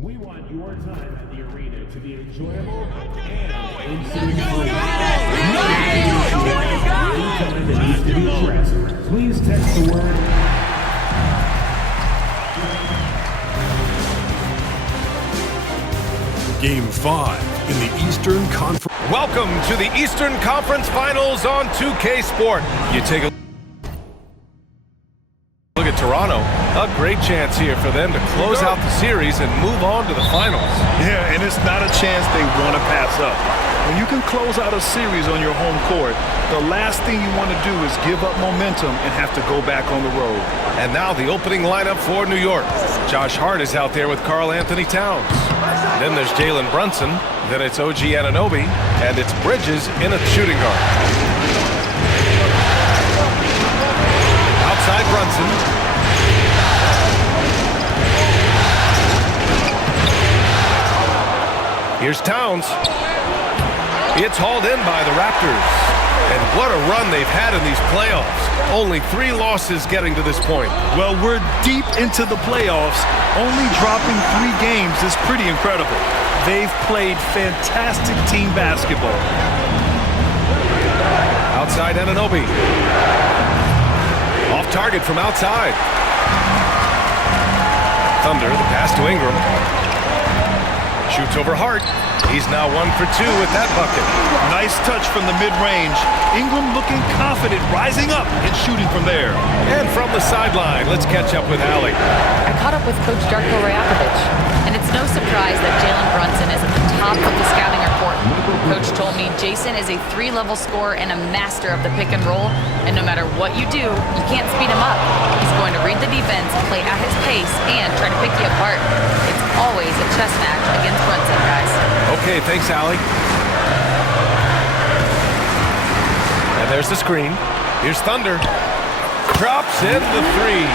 We want your time at the arena to be enjoyable and incident-free. Anytime that needs to be addressed, please text the word Game 5 in the Eastern Conference. Welcome to the Eastern Conference Finals on 2K Sport. You take a look at Toronto. A great chance here for them to close out the series and move on to the finals. Yeah, and it's not a chance they want to pass up. When you can close out a series on your home court, the last thing you want to do is give up momentum and have to go back on the road. And now the opening lineup for New York. Josh Hart is out there with Karl Anthony Towns. Then there's Jalen Brunson. Then it's OG Anunoby. And it's Bridges in a shooting guard. Outside Brunson. Here's Towns. It's hauled in by the Raptors. And what a run they've had in these playoffs. Only 3 losses getting to this point. Well, we're deep into the playoffs. Only dropping 3 games is pretty incredible. They've played fantastic team basketball. Outside Anunoby. Off target from outside. Thunder, the pass to Ingram. Shoots over Hart. He's now 1 for 2 with that bucket. Nice touch from the mid-range. Ingram looking confident, rising up and shooting from there. And from the sideline, let's catch up with Allie. I caught up with Coach Darko Rajakovic, and it's no surprise that Jalen Brunson is at the top of the scouting report. Coach told me Jason is a 3-level scorer and a master of the pick and roll, and no matter what you do, you can't speed him up. He's going to read the defense, play at his pace, and try to pick you apart. It's always a chess match against Brunson, guys. Okay, thanks, Allie. And there's the screen. Here's Thunder. Drops in the 3.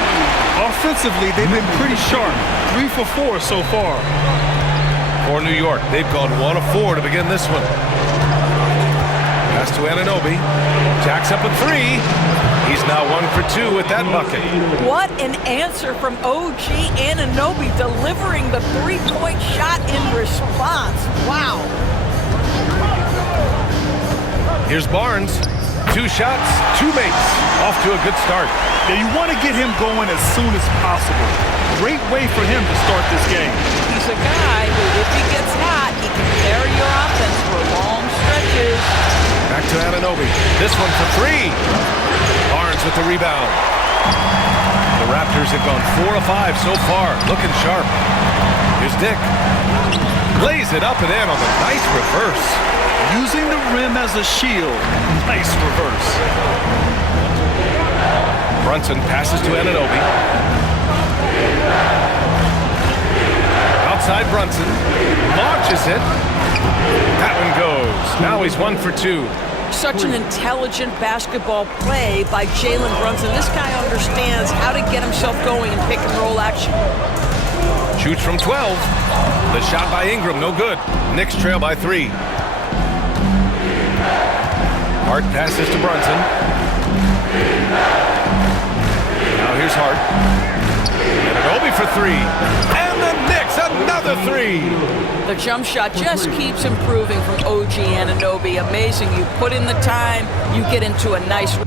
Offensively, they've been pretty sharp. 3 for 4 so far. For New York, they've gone 1 of 4 to begin this one. Pass to Anunoby. Jacks up a 3. He's now 1 for 2 with that bucket. What an answer from OG Anunoby, delivering the 3-point shot in response. Wow. Here's Barnes. 2 shots, 2 makes. Off to a good start. Now you want to get him going as soon as possible. Great way for him to start this game. He's a guy who, if he gets hot, he can carry your offense for long stretches. Back to Anunoby. This one for 3. Barnes with the rebound. The Raptors have gone 4 of 5 so far. Looking sharp. Here's Dick. Lays it up and in on the nice reverse. Using the rim as a shield. Nice reverse. Brunson passes to Anunoby. Outside Brunson. Launches it. That one goes. Now he's 1 for 2. Such an intelligent basketball play by Jalen Brunson. This guy understands how to get himself going in pick and roll action. Shoots from 12. The shot by Ingram, no good. Knicks trail by 3. Hart passes to Brunson. Now here's Hart. Anunoby for 3. And the Knicks, another 3. The jump shot just keeps improving from OG Anunoby. Amazing. You put in the time, you get into a nice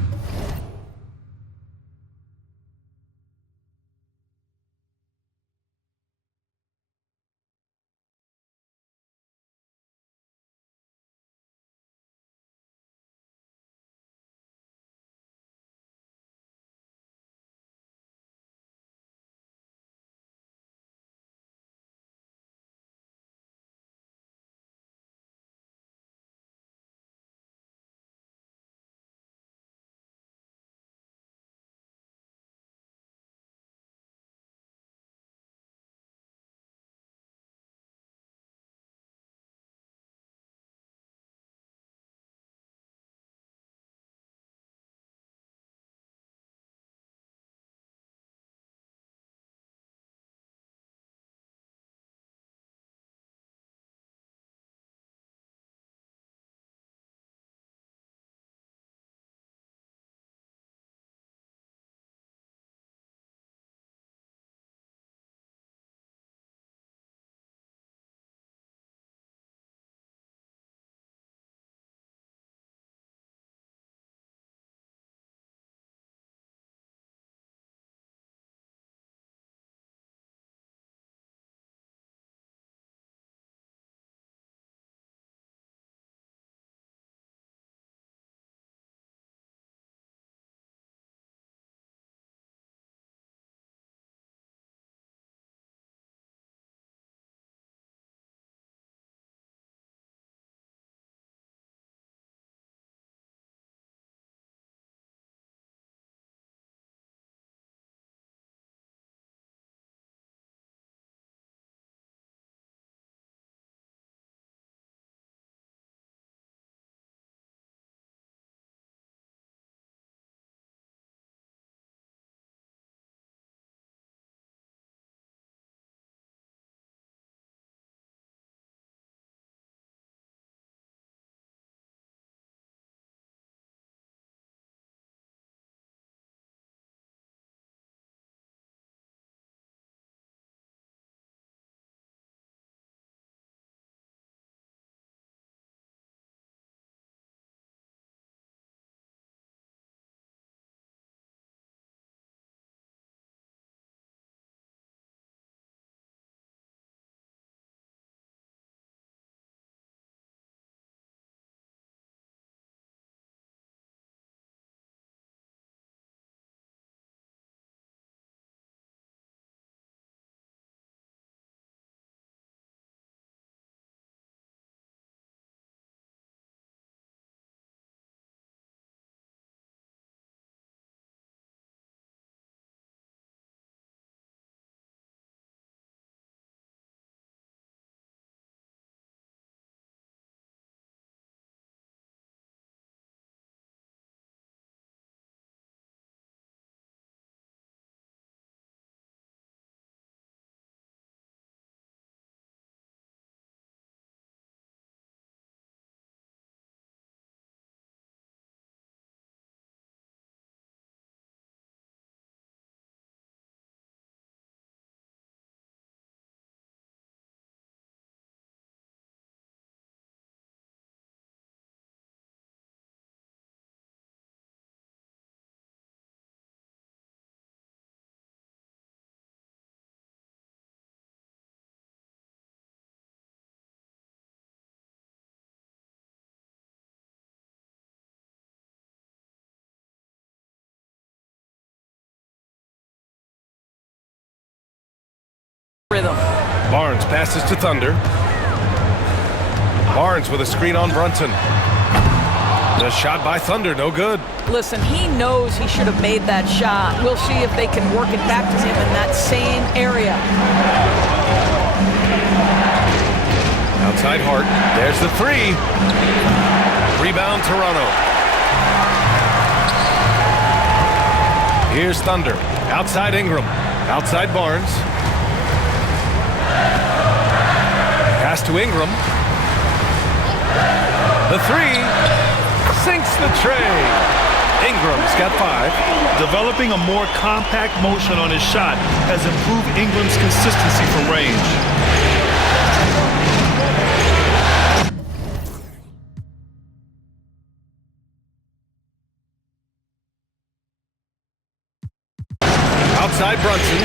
rhythm. Barnes passes to Thunder. Barnes with a screen on Brunson. The shot by Thunder, no good. Listen, he knows he should have made that shot. We'll see if they can work it back to him in that same area. Outside Hart. There's the three. Rebound Toronto. Here's Thunder. Outside Ingram. Outside Barnes. Pass to Ingram. The three. Sinks the tray. Ingram's got 5. Developing a more compact motion on his shot has improved Ingram's consistency from range. Outside Brunson.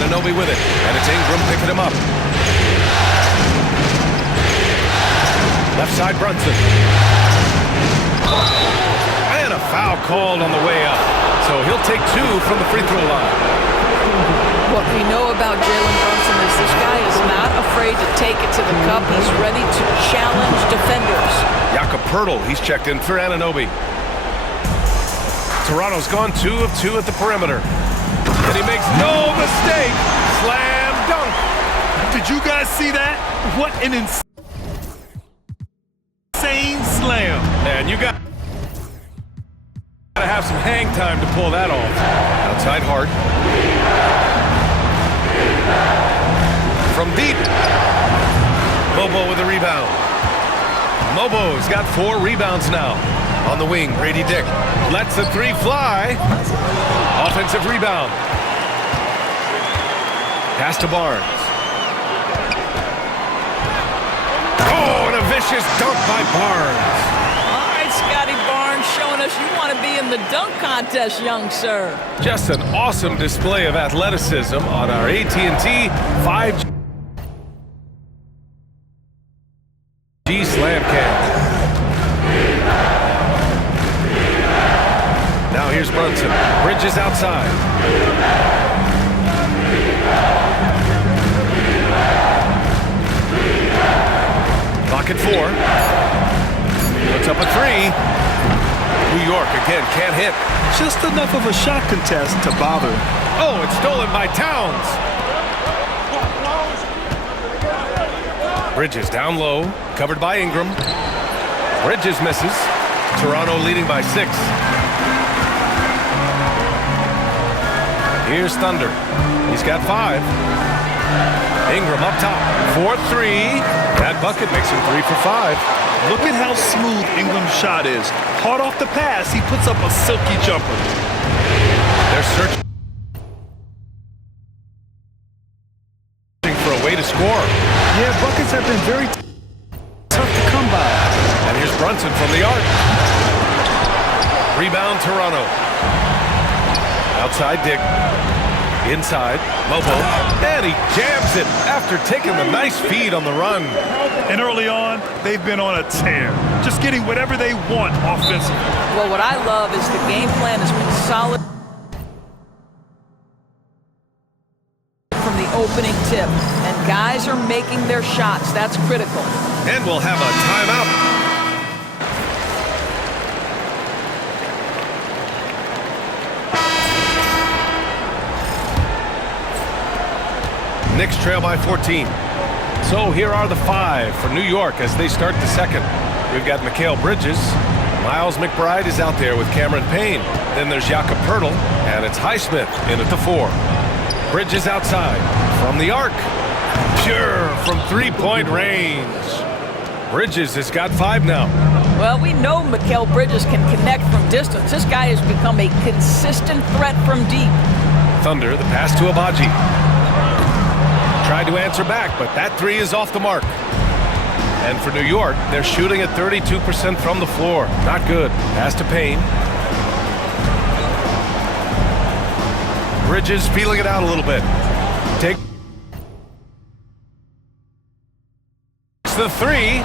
Anunoby with it. And it's Ingram picking him up. Left side Brunson. And a foul called on the way up. So he'll take 2 from the free throw line. What we know about Jalen Brunson is this guy is not afraid to take it to the cup. He's ready to challenge defenders. Jakob Poeltl, he's checked in for Anunoby. Toronto's gone 2 of 2 at the perimeter. And he makes no mistake. Slam dunk. Did you guys see that? What an insane slam. And you got to have some hang time to pull that off. Outside Hart. From deep. Mobo with a rebound. Mobo's got 4 rebounds now. On the wing, Brady Dick lets the 3 fly. Offensive rebound. Pass to Barnes. Oh, and a vicious dunk by Barnes. All right, Scotty Barnes showing us you want to be in the dunk contest, young sir. Just an awesome display of athleticism on our AT&T 5G Slam Cam. Now here's Brunson. Bridges outside. Clock at 4. Puts up a 3. New York again can't hit. Just enough of a shot contest to bother. Oh, it's stolen by Towns. Bridges down low, covered by Ingram. Bridges misses. Toronto leading by 6. Here's Thunder. He's got 5. Ingram up top. 4-3. That bucket makes him 3 for 5. Look at how smooth Ingram's shot is. Hard off the pass, he puts up a silky jumper. They're searching for a way to score. Yeah, buckets have been very tough to come by. And here's Brunson from the arc. Rebound Toronto. Outside Dick. Inside, Mobo. And he jams it after taking the nice feed on the run. And early on, they've been on a tear. Just getting whatever they want offensively. Well, what I love is the game plan has been solid from the opening tip. And guys are making their shots. That's critical. And we'll have a timeout. Knicks trail by 14. So here are the 5 for New York as they start the second. We've got Mikal Bridges. Miles McBride is out there with Cameron Payne. Then there's Jakob Poeltl, and it's Highsmith in at the 4. Bridges outside from the arc. Pure from 3-point range. Bridges has got 5 now. Well, we know Mikal Bridges can connect from distance. This guy has become a consistent threat from deep. Thunder, the pass to Abaji. Tried to answer back, but that 3 is off the mark. And for New York, they're shooting at 32% from the floor. Not good. Pass to Payne. Bridges feeling it out a little bit. Takes the 3.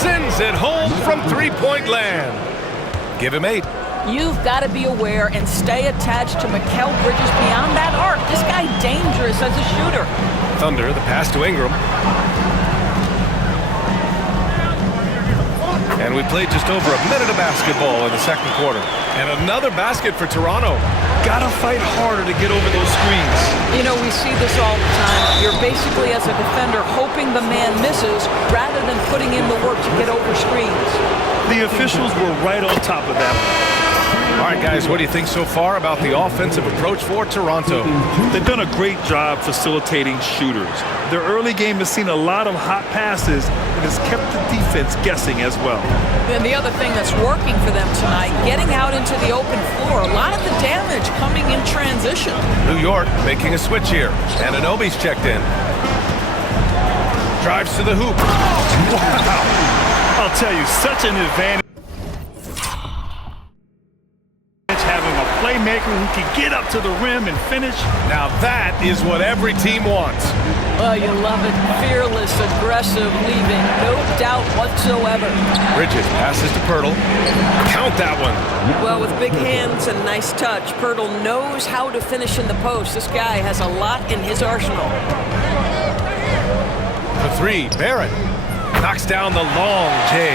Sends it home from 3-point land. Give him 8. You've got to be aware and stay attached to Mikal Bridges beyond that arc. This guy dangerous as a shooter. Thunder, the pass to Ingram. And we played just over a minute of basketball in the second quarter. And another basket for Toronto. Gotta fight harder to get over those screens. You know, we see this all the time. You're basically, as a defender, hoping the man misses rather than putting in the work to get over screens. The officials were right on top of that. All right, guys, what do you think so far about the offensive approach for Toronto? They've done a great job facilitating shooters. Their early game has seen a lot of hot passes and has kept the defense guessing as well. And the other thing that's working for them tonight, getting out into the open floor, a lot of the damage coming in transition. New York making a switch here. And Anunoby's checked in. Drives to the hoop. Wow. I'll tell you, such an advantage having a playmaker who can get up to the rim and finish. Now that is what every team wants. Oh, you love it. Fearless, aggressive, leaving. No doubt whatsoever. Bridges passes to Pirtle. Count that one. Well, with big hands and nice touch, Pirtle knows how to finish in the post. This guy has a lot in his arsenal. For three, Barrett knocks down the long J.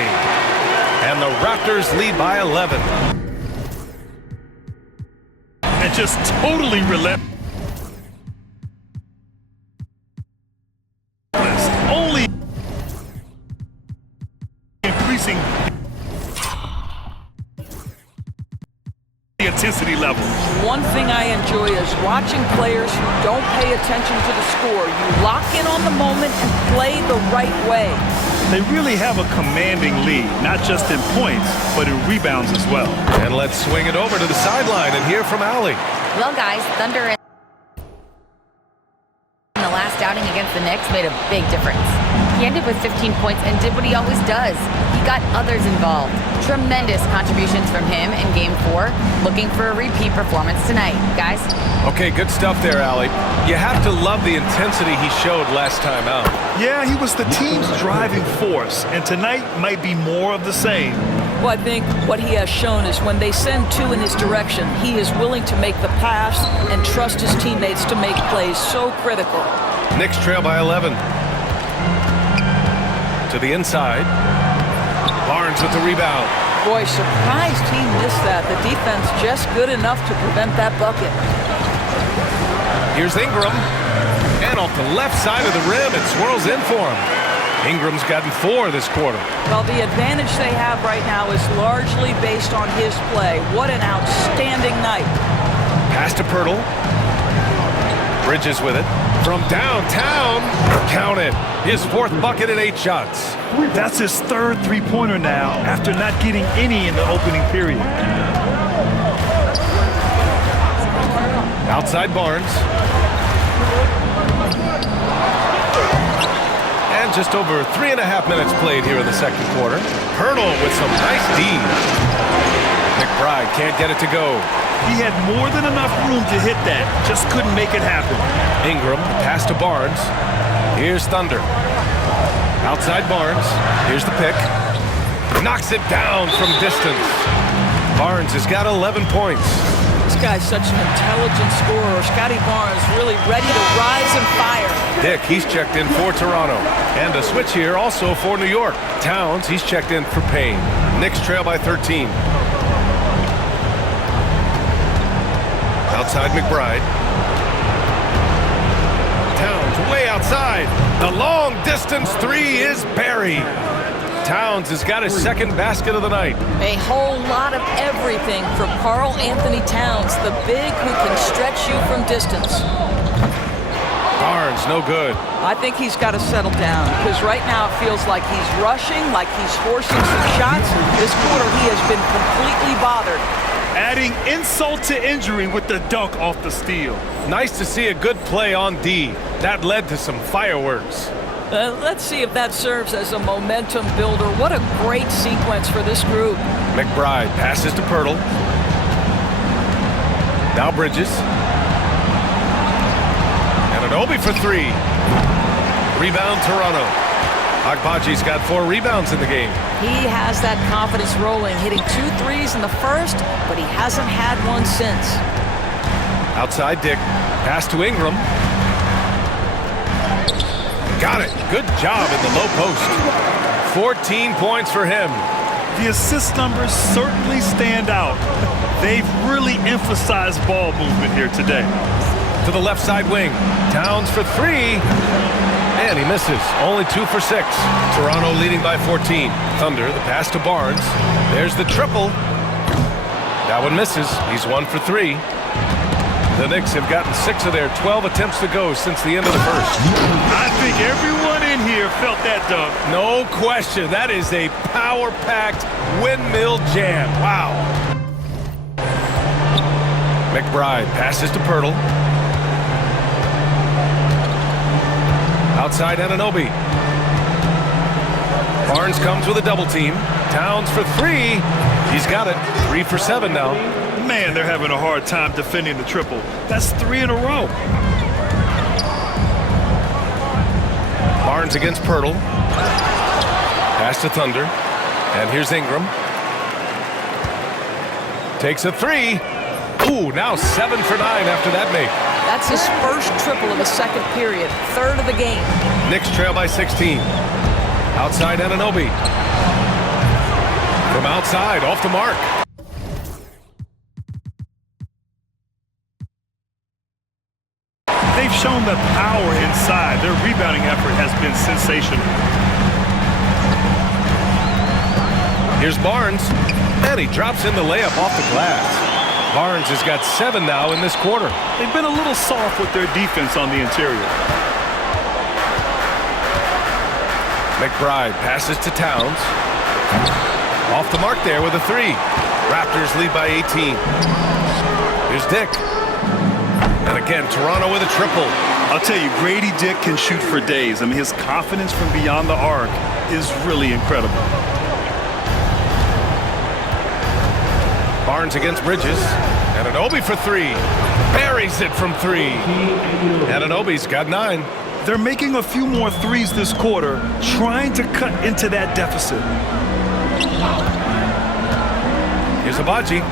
And the Raptors lead by 11. And just totally relentless. Only increasing the intensity level. One thing I enjoy is watching players who don't pay attention to the score. You lock in on the moment and play the right way. They really have a commanding lead, not just in points, but in rebounds as well. And let's swing it over to the sideline and hear from Allie. Well, guys, Thunder in the last outing against the Knicks made a big difference. He ended with 15 points and did what he always does. He got others involved. Tremendous contributions from him in Game 4. Looking for a repeat performance tonight, guys. Okay, good stuff there, Allie. You have to love the intensity he showed last time out. Yeah, he was the team's driving force, and tonight might be more of the same. Well, I think what he has shown is when they send two in his direction, he is willing to make the pass and trust his teammates to make plays so critical. Knicks trail by 11. To the inside. Barnes with the rebound. Boy, surprised he missed that. The defense just good enough to prevent that bucket. Here's Ingram. And off the left side of the rim, it swirls in for him. Ingram's gotten 4 this quarter. Well, the advantage they have right now is largely based on his play. What an outstanding night. Pass to Pirtle. Bridges with it. From downtown, count it. His 4th bucket in 8 shots. That's his 3rd three-pointer now after not getting any in the opening period. Outside Barnes. And just over 3.5 minutes played here in the second quarter. Pirtle with some nice D. McBride can't get it to go. He had more than enough room to hit that, just couldn't make it happen. Ingram, pass to Barnes. Here's Thunder. Outside Barnes. Here's the pick. Knocks it down from distance. Barnes has got 11 points. This guy's such an intelligent scorer. Scotty Barnes really ready to rise and fire. Dick, he's checked in for Toronto. And a switch here also for New York. Towns, he's checked in for Payne. Knicks trail by 13. Outside McBride. Towns way outside. The long distance 3 is buried. Towns has got his 2nd basket of the night. A whole lot of everything from Karl Anthony Towns, the big who can stretch you from distance. Barnes, no good. I think he's got to settle down because right now it feels like he's rushing, like he's forcing some shots. This quarter he has been completely bothered. Adding insult to injury with the dunk off the steal. Nice to see a good play on D. That led to some fireworks. Let's see if that serves as a momentum builder. What a great sequence for this group. McBride passes to Pirtle. Now Bridges. And Anunoby for 3. Rebound Toronto. Agbaji's got 4 rebounds in the game. He has that confidence rolling, hitting 2 threes in the first, but he hasn't had one since. Outside Dick. Pass to Ingram. Got it. Good job in the low post. 14 points for him. The assist numbers certainly stand out. They've really emphasized ball movement here today. To the left side wing. Towns for 3. And he misses. Only 2 for 6. Toronto leading by 14. Thunder, the pass to Barnes. There's the triple. That one misses. He's 1 for 3. The Knicks have gotten 6 of their 12 attempts to go since the end of the first. I think everyone in here felt that dunk. No question. That is a power-packed windmill jam. Wow. McBride passes to Pirtle. Outside Anunoby. Barnes comes with a double team. Towns for 3. He's got it. 3 for 7 now. Man, they're having a hard time defending the triple. That's 3 in a row. Barnes against Pirtle. Pass to Thunder. And here's Ingram. Takes a 3. Ooh, now 7 for 9 after that make. That's his first triple of the second period, third of the game. Knicks trail by 16. Outside Anunoby. From outside, off the mark. They've shown the power inside. Their rebounding effort has been sensational. Here's Barnes. And he drops in the layup off the glass. Barnes has got 7 now in this quarter. They've been a little soft with their defense on the interior. McBride passes to Towns. Off the mark there with a 3. Raptors lead by 18. Here's Dick. And again, Toronto with a triple. I'll tell you, Grady Dick can shoot for days. I mean, his confidence from beyond the arc is really incredible. Barnes against Bridges. Anunoby for 3. Buries it from 3. Anunoby's got 9. They're making a few more threes this quarter, trying to cut into that deficit. Here's Agbaji.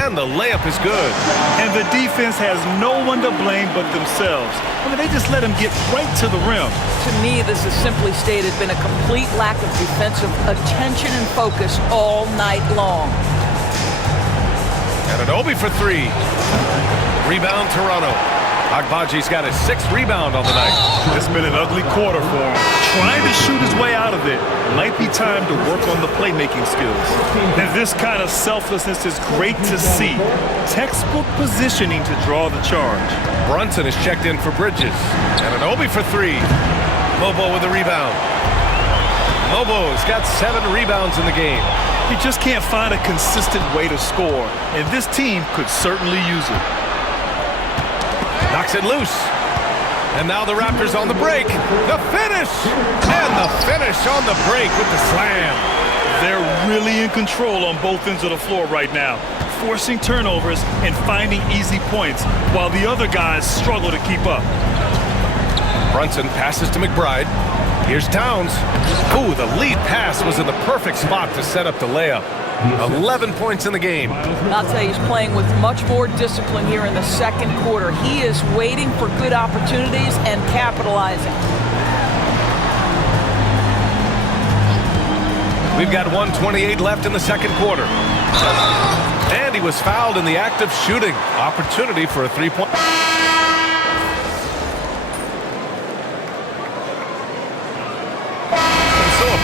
And the layup is good. And the defense has no one to blame but themselves. I mean, they just let him get right to the rim. To me, this is simply stated been a complete lack of defensive attention and focus all night long. Anunoby for 3. Rebound Toronto. Agbaji's got his 6th rebound on the night. It's been an ugly quarter for him. Trying to shoot his way out of it. Might be time to work on the playmaking skills. And this kind of selflessness is great to see. Textbook positioning to draw the charge. Brunson is checked in for Bridges. Anunoby for 3. Lobo with a rebound. Lobo's got 7 rebounds in the game. He just can't find a consistent way to score, and this team could certainly use it. Knocks it loose. And now the Raptors on the break. The finish! And the finish on the break with the slam. They're really in control on both ends of the floor right now, forcing turnovers and finding easy points, while the other guys struggle to keep up. Brunson passes to McBride. Here's Towns. Ooh, the lead pass was in the perfect spot to set up the layup. 11 points in the game. I'll tell you, he's playing with much more discipline here in the second quarter. He is waiting for good opportunities and capitalizing. We've got 1:28 left in the second quarter. And he was fouled in the act of shooting. Opportunity for a 3-point.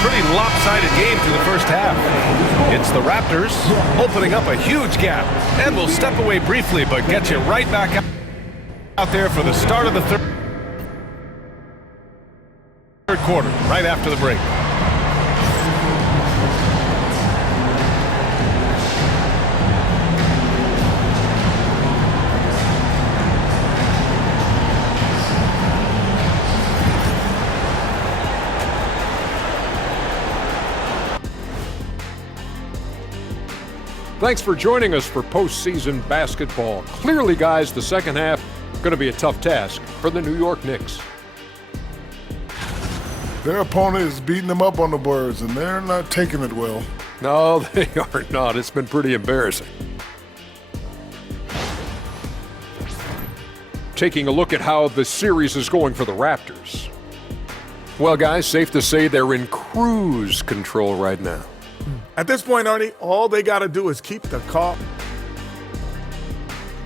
Pretty lopsided game through the first half. It's the Raptors opening up a huge gap, and we'll step away briefly but get you right back out there for the start of the third quarter right after the break. Thanks for joining us for postseason basketball. Clearly, guys, the second half going to be a tough task for the New York Knicks. Their opponent is beating them up on the boards, and they're not taking it well. No, they are not. It's been pretty embarrassing. Taking a look at how the series is going for the Raptors. Well, guys, safe to say they're in cruise control right now. At this point, Arnie, all they got to do is keep the call.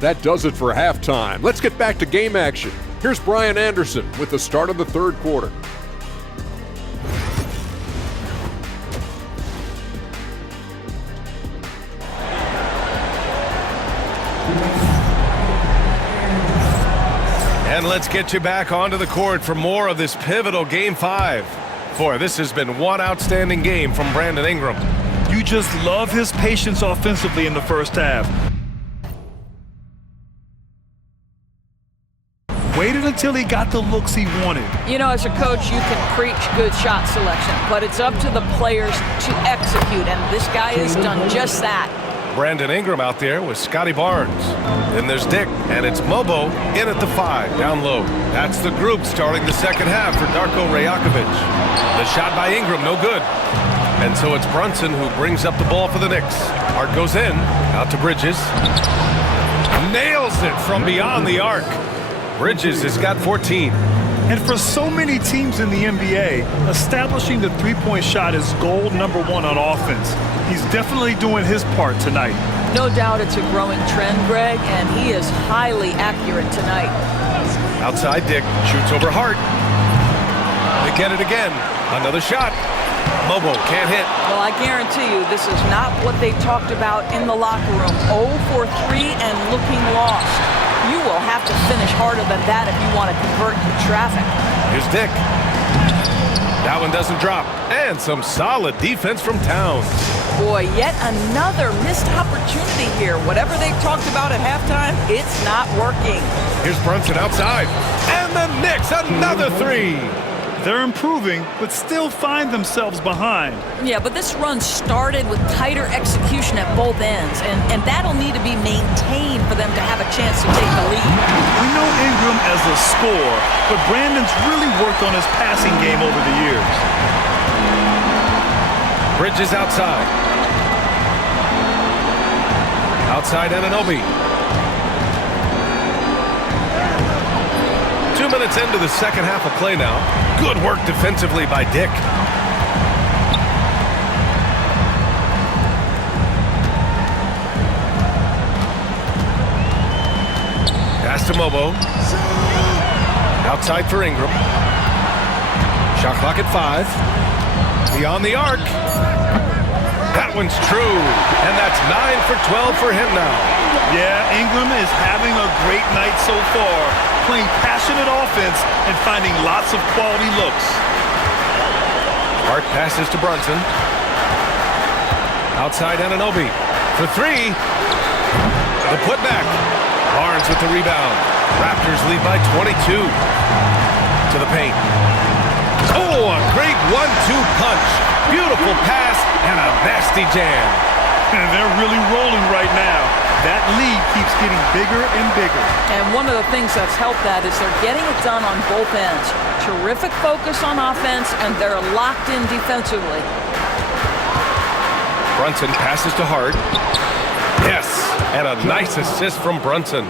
That does it for halftime. Let's get back to game action. Here's Brian Anderson with the start of the third quarter. And let's get you back onto the court for more of this pivotal Game 5. Boy, this has been one outstanding game from Brandon Ingram. You just love his patience offensively in the first half. Waited until he got the looks he wanted. You know, as a coach, you can preach good shot selection, but it's up to the players to execute, and this guy has done just that. Brandon Ingram out there with Scotty Barnes. Then there's Dick, and it's Mobo in at the 5, down low. That's the group starting the second half for Darko Rajakovic. The shot by Ingram, no good. And so it's Brunson who brings up the ball for the Knicks. Hart goes in, out to Bridges. Nails it from beyond the arc. Bridges has got 14. And for so many teams in the NBA, establishing the three-point shot is goal number 1 on offense. He's definitely doing his part tonight. No doubt it's a growing trend, Greg, and he is highly accurate tonight. Outside Dick, shoots over Hart. They get it again. Another shot. Mobo can't hit. Well, I guarantee you this is not what they talked about in the locker room. 0 for 3 and looking lost. You will have to finish harder than that if you want to convert your traffic. Here's Dick. That one doesn't drop. And some solid defense from Towns. Boy, yet another missed opportunity here. Whatever they talked about at halftime, it's not working. Here's Brunson outside. And the Knicks, another 3. They're improving, but still find themselves behind. Yeah, but this run started with tighter execution at both ends, and that'll need to be maintained for them to have a chance to take the lead. We know Ingram as a scorer, but Brandon's really worked on his passing game over the years. Bridges outside. Outside Anunoby. 2 minutes into the second half of play now. Good work defensively by Dick. Pass to Mobo. Outside for Ingram. Shot clock at 5. Beyond the arc. That one's true. And that's 9 for 12 for him now. Yeah, Ingram is having a great night so far, playing passionate offense and finding lots of quality looks. Hart passes to Brunson. Outside Anunoby for 3. The putback. Barnes with the rebound. Raptors lead by 22. To the paint. Oh, a great 1-2 punch. Beautiful pass and a nasty jam. And they're really rolling right now. That lead keeps getting bigger and bigger. And one of the things that's helped that is they're getting it done on both ends. Terrific focus on offense, and they're locked in defensively. Brunson passes to Hart. Yes, and a nice assist from Brunson.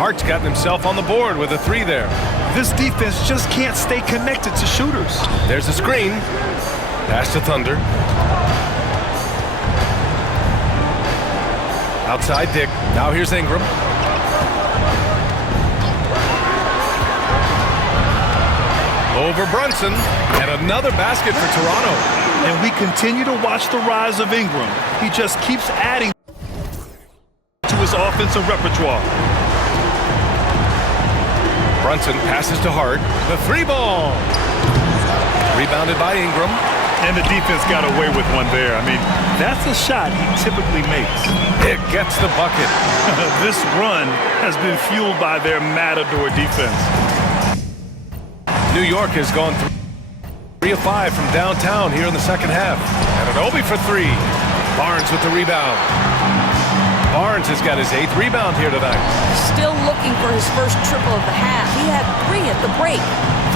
Hart's gotten himself on the board with a 3 there. This defense just can't stay connected to shooters. There's a screen. Pass to Thunder. Outside Dick. Now here's Ingram. Over Brunson. And another basket for Toronto. And we continue to watch the rise of Ingram. He just keeps adding to his offensive repertoire. Brunson passes to Hart. The 3-ball. Rebounded by Ingram. And the defense got away with one there. I mean, that's a shot he typically makes. It gets the bucket. This run has been fueled by their Matador defense. New York has gone 3 of 5 from downtown here in the second half. And Anunoby for 3. Barnes with the rebound. Barnes has got his 8th rebound here tonight. Still looking for his first triple of the half. He had 3 at the break.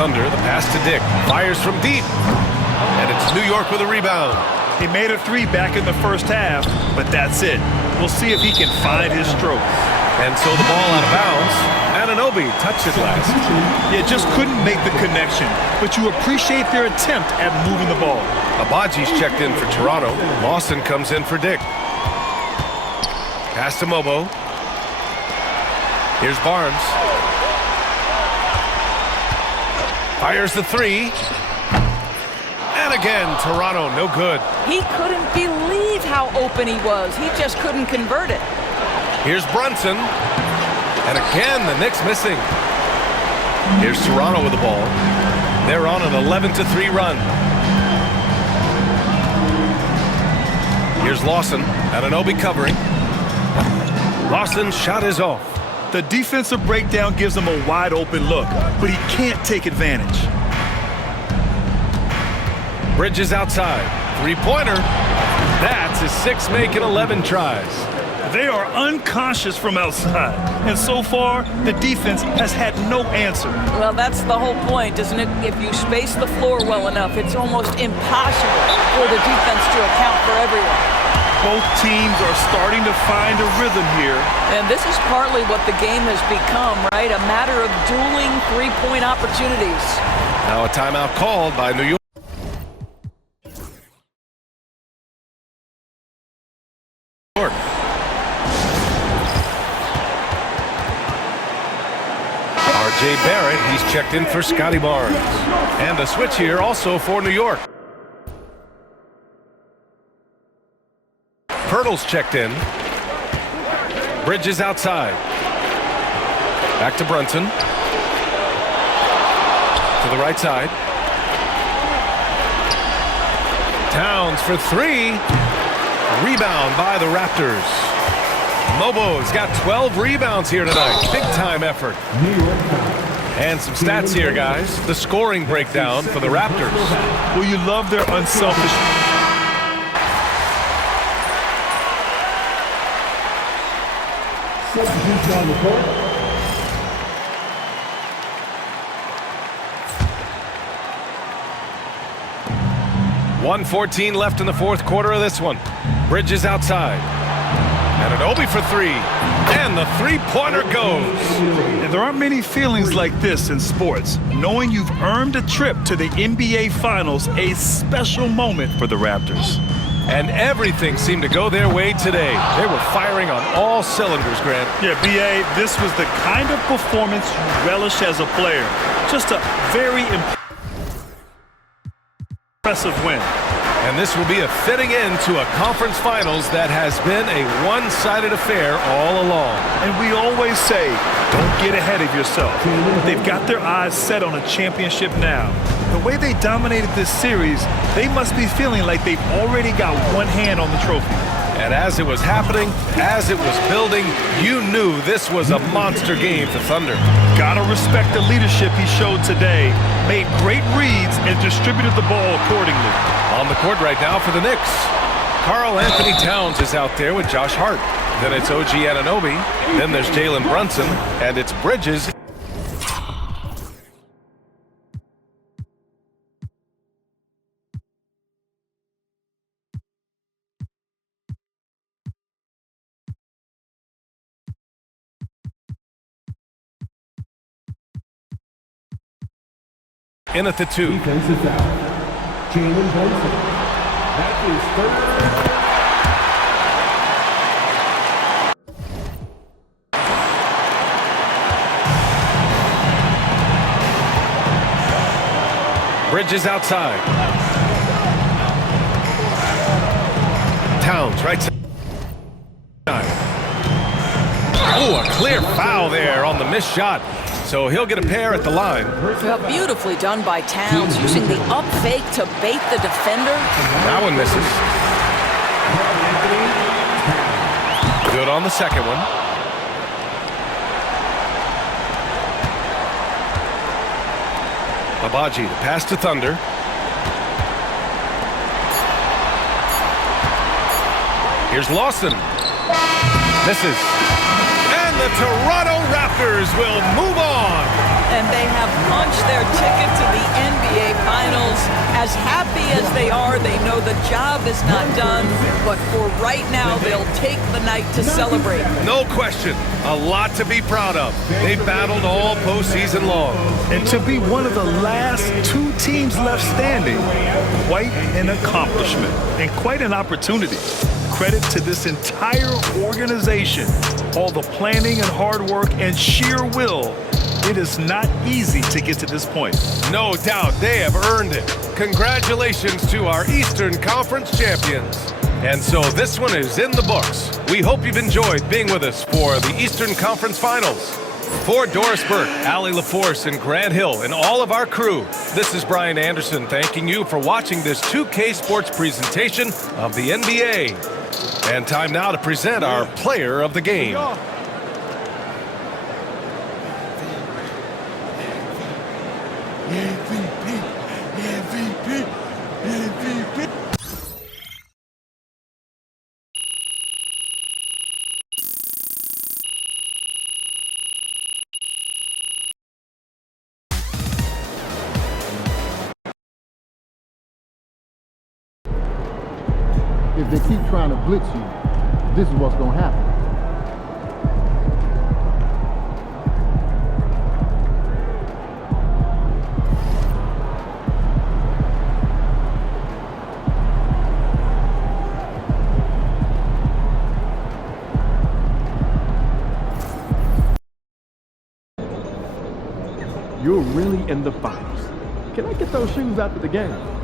Thunder, the pass to Dick. Fires from deep. And it's New York with a rebound. He made a 3 back in the first half, but that's it. We'll see if he can find his stroke. And so the ball out of bounds. Anunoby touched it last. Yeah, just couldn't make the connection, but you appreciate their attempt at moving the ball. Abaji's checked in for Toronto. Lawson comes in for Dick. Pass to Mobo. Here's Barnes. Fires the 3. And again, Toronto, no good. He couldn't believe how open he was. He just couldn't convert it. Here's Brunson. And again, the Knicks missing. Here's Toronto with the ball. They're on an 11-3 run. Here's Lawson. Anunoby covering. Lawson's shot is off. The defensive breakdown gives him a wide open look, but he can't take advantage. Bridges outside. 3-pointer. That's his 6th make in 11 tries. They are unconscious from outside, and so far, the defense has had no answer. Well, that's the whole point, isn't it? If you space the floor well enough, it's almost impossible for the defense to account for everyone. Both teams are starting to find a rhythm here. And this is partly what the game has become, right? A matter of dueling three-point opportunities. Now a timeout called by New York. R.J. Barrett, he's checked in for Scotty Barnes. And a switch here also for New York. Pirtle's checked in. Bridges outside. Back to Brunson. To the right side. Towns for 3. Rebound by the Raptors. Mobo's got 12 rebounds here tonight. Big time effort. And some stats here, guys. The scoring breakdown for the Raptors. Well, you love their unselfish. Substitutes on the court. .114 left in the 4th quarter of this one. Bridges outside. Anunoby for 3. And the 3-pointer goes. And there aren't many feelings like this in sports. Knowing you've earned a trip to the NBA Finals, a special moment for the Raptors. And everything seemed to go their way today. They were firing on all cylinders, Grant. Yeah, B.A., this was the kind of performance you relish as a player. Just a very impressive win. And this will be a fitting end to a conference finals that has been a one-sided affair all along. And we always say, don't get ahead of yourself. They've got their eyes set on a championship now. The way they dominated this series, they must be feeling like they've already got one hand on the trophy. And as it was happening, as it was building, you knew this was a monster game for Thunder. Gotta respect the leadership he showed today. Made great reads and distributed the ball accordingly. On the court right now for the Knicks. Karl Anthony Towns is out there with Josh Hart. Then it's OG Anunoby. Then there's Jalen Brunson. And it's Bridges. In at the 2. Defensive foul. Jalen Brunson. That is third. Bridges outside. Towns right side. Oh, a clear foul there on the missed shot. So he'll get a pair at the line. Well, beautifully done by Towns, using the up fake to bait the defender. That one misses. Good on the second one. Abaji, the pass to Thunder. Here's Lawson. Misses. And the Toronto Raptors will move on. And they have punched their ticket to the NBA Finals. As happy as they are, they know the job is not done. But for right now, they'll take the night to celebrate. No question. A lot to be proud of. They battled all postseason long. And to be one of the last two teams left standing, quite an accomplishment and quite an opportunity. Credit to this entire organization. All the planning and hard work and sheer will. It is not easy to get to this point. No doubt they have earned it. Congratulations to our Eastern Conference champions. And so this one is in the books. We hope you've enjoyed being with us for the Eastern Conference Finals. For Doris Burke, Allie LaForce, and Grant Hill, and all of our crew, this is Brian Anderson thanking you for watching this 2K Sports presentation of the NBA. And time now to present our player of the game. If they keep trying to blitz you, this is what's going to happen. You're really in the finals. Can I get those shoes after the game?